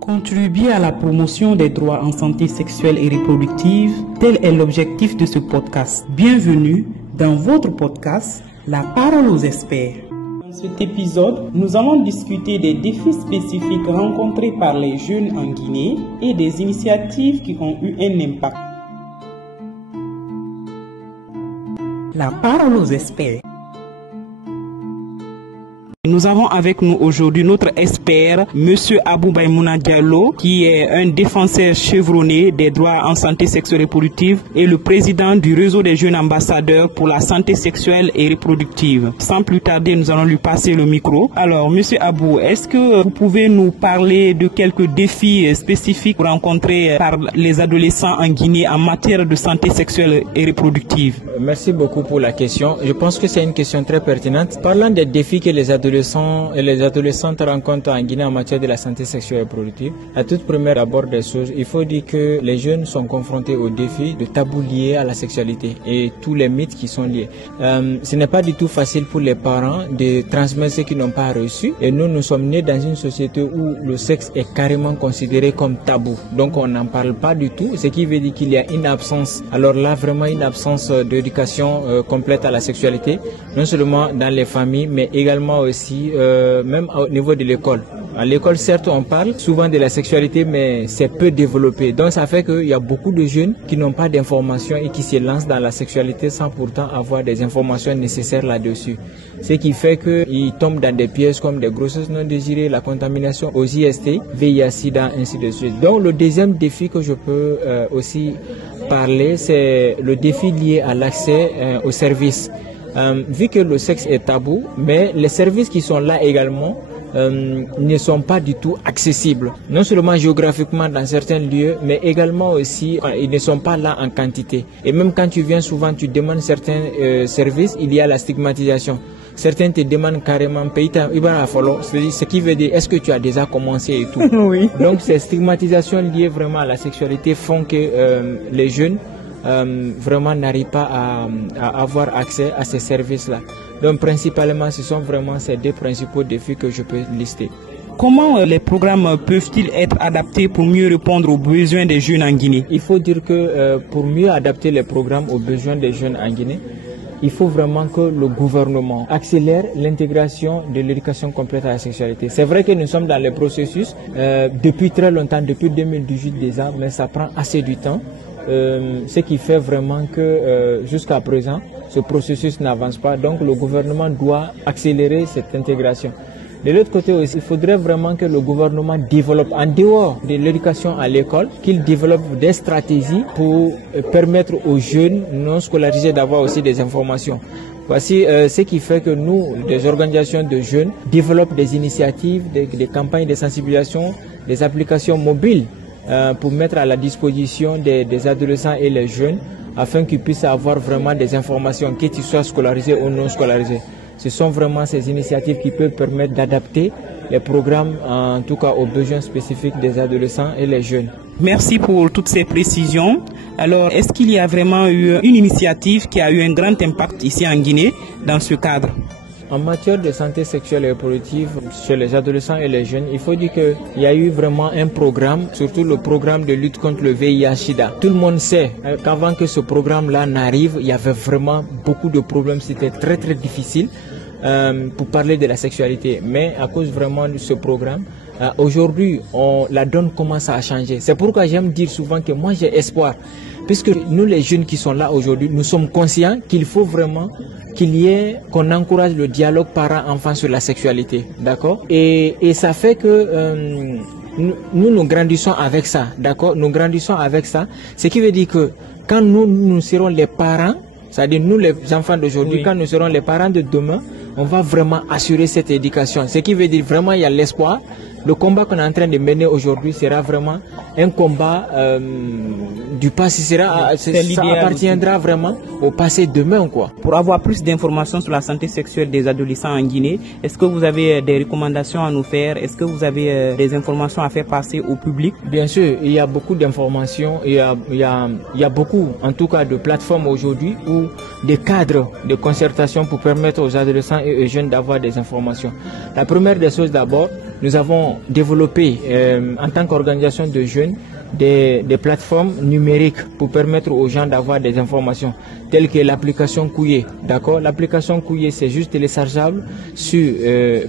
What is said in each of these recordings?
Contribuer à la promotion des droits en santé sexuelle et reproductive, tel est l'objectif de ce podcast. Bienvenue dans votre podcast, La parole aux experts. Dans cet épisode, nous allons discuter des défis spécifiques rencontrés par les jeunes en Guinée et des initiatives qui ont eu un impact. La parole aux experts. Nous avons avec nous aujourd'hui notre expert, Monsieur Abou Baïmouna Diallo, qui est un défenseur chevronné des droits en santé sexuelle et reproductive et le président du réseau des jeunes ambassadeurs pour la santé sexuelle et reproductive. Sans plus tarder, nous allons lui passer le micro. Alors, Monsieur Abou, est-ce que vous pouvez nous parler de quelques défis spécifiques rencontrés par les adolescents en Guinée en matière de santé sexuelle et reproductive? Merci beaucoup pour la question. Je pense que c'est une question très pertinente. Parlant des défis que les adolescents et les adolescentes rencontrent en Guinée en matière de la santé sexuelle et reproductive, la toute première abord des choses, il faut dire que les jeunes sont confrontés aux défis de tabous liés à la sexualité et tous les mythes qui sont liés. Ce n'est pas du tout facile pour les parents de transmettre ce qu'ils n'ont pas reçu, et nous sommes nés dans une société où le sexe est carrément considéré comme tabou. Donc on n'en parle pas du tout, ce qui veut dire qu'il y a une absence, alors là vraiment une absence d'éducation complète à la sexualité, non seulement dans les familles mais également aussi même au niveau de l'école. À l'école, certes, on parle souvent de la sexualité, mais c'est peu développé. Donc, ça fait qu'il y a beaucoup de jeunes qui n'ont pas d'informations et qui se lancent dans la sexualité sans pourtant avoir des informations nécessaires là-dessus. Ce qui fait qu'ils tombent dans des pièges comme des grossesses non désirées, la contamination aux IST, VIH, SIDA, ainsi de suite. Donc, le deuxième défi que je peux aussi parler, c'est le défi lié à l'accès aux services. Vu que le sexe est tabou, mais les services qui sont là également ne sont pas du tout accessibles. Non seulement géographiquement dans certains lieux, mais également aussi ils ne sont pas là en quantité. Et même quand tu viens souvent, tu demandes certains services, il y a la stigmatisation. Certains te demandent carrément paye ta ibara follow, ce qui veut dire est-ce que tu as déjà commencé et tout. Oui. Donc ces stigmatisations liées vraiment à la sexualité font que les jeunes vraiment n'arrivent pas à avoir accès à ces services-là. Donc principalement, ce sont vraiment ces deux principaux défis que je peux lister. Comment les programmes peuvent-ils être adaptés pour mieux répondre aux besoins des jeunes en Guinée? Il faut dire que pour mieux adapter les programmes aux besoins des jeunes en Guinée, il faut vraiment que le gouvernement accélère l'intégration de l'éducation complète à la sexualité. C'est vrai que nous sommes dans le processus depuis très longtemps, depuis 2018 déjà, mais ça prend assez du temps. Ce qui fait vraiment que jusqu'à présent, ce processus n'avance pas. Donc le gouvernement doit accélérer cette intégration. De l'autre côté aussi, il faudrait vraiment que le gouvernement développe, en dehors de l'éducation à l'école, qu'il développe des stratégies pour permettre aux jeunes non scolarisés d'avoir aussi des informations. Voici ce qui fait que nous, des organisations de jeunes, développent des initiatives, des campagnes de sensibilisation, des applications mobiles pour mettre à la disposition des adolescents et les jeunes afin qu'ils puissent avoir vraiment des informations, qu'ils soient scolarisés ou non scolarisés. Ce sont vraiment ces initiatives qui peuvent permettre d'adapter les programmes, en tout cas aux besoins spécifiques des adolescents et les jeunes. Merci pour toutes ces précisions. Alors, est-ce qu'il y a vraiment eu une initiative qui a eu un grand impact ici en Guinée dans ce cadre? En matière de santé sexuelle et reproductive chez les adolescents et les jeunes, il faut dire qu'il y a eu vraiment un programme, surtout le programme de lutte contre le VIH-SIDA. Tout le monde sait qu'avant que ce programme-là n'arrive, il y avait vraiment beaucoup de problèmes. C'était très très difficile pour parler de la sexualité. Mais à cause vraiment de ce programme, aujourd'hui, la donne commence à changer. C'est pourquoi j'aime dire souvent que moi j'ai espoir. Puisque nous les jeunes qui sont là aujourd'hui, nous sommes conscients qu'il faut vraiment qu'on encourage le dialogue parent-enfant sur la sexualité, d'accord? Et ça fait que nous grandissons avec ça, d'accord? Nous grandissons avec ça, ce qui veut dire que quand nous serons les parents, c'est-à-dire nous les enfants d'aujourd'hui, oui, quand nous serons les parents de demain, on va vraiment assurer cette éducation. Ce qui veut dire vraiment il y a l'espoir. Le combat qu'on est en train de mener aujourd'hui sera vraiment un combat du passé. Ça appartiendra vraiment au passé demain, quoi. Pour avoir plus d'informations sur la santé sexuelle des adolescents en Guinée, est-ce que vous avez des recommandations à nous faire? Est-ce que vous avez des informations à faire passer au public? Bien sûr, il y a beaucoup d'informations. Il y a beaucoup, en tout cas, de plateformes aujourd'hui ou des cadres de concertation pour permettre aux adolescents et aux jeunes d'avoir des informations. La première des choses d'abord, nous avons développé en tant qu'organisation de jeunes des plateformes numériques pour permettre aux gens d'avoir des informations telles que l'application Kouye. D'accord? L'application Kouye, c'est juste téléchargeable sur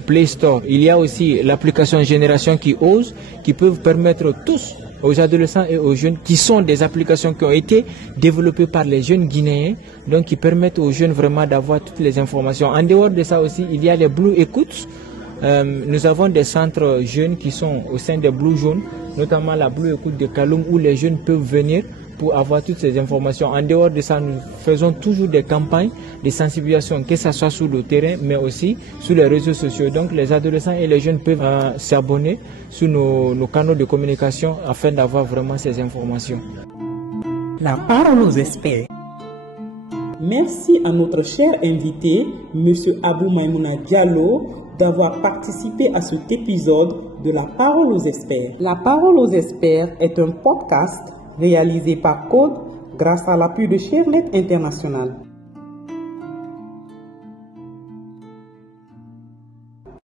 Play Store. Il y a aussi l'application Génération qui ose, qui peuvent permettre tous aux adolescents et aux jeunes, qui sont des applications qui ont été développées par les jeunes Guinéens, donc qui permettent aux jeunes vraiment d'avoir toutes les informations. En dehors de ça aussi, il y a les Blue Écoutes. Nous avons des centres jeunes qui sont au sein des Blue Jaunes, notamment la Blue Écoute de Kaloum, où les jeunes peuvent venir pour avoir toutes ces informations. En dehors de ça, nous faisons toujours des campagnes de sensibilisation, que ce soit sur le terrain, mais aussi sur les réseaux sociaux. Donc les adolescents et les jeunes peuvent s'abonner sur nos canaux de communication afin d'avoir vraiment ces informations. La parole aux experts. Merci à notre cher invité, M. Abou Maïmouna Diallo, d'avoir participé à cet épisode de La Parole aux experts. La Parole aux experts est un podcast réalisé par Code grâce à l'appui de ShareNet International.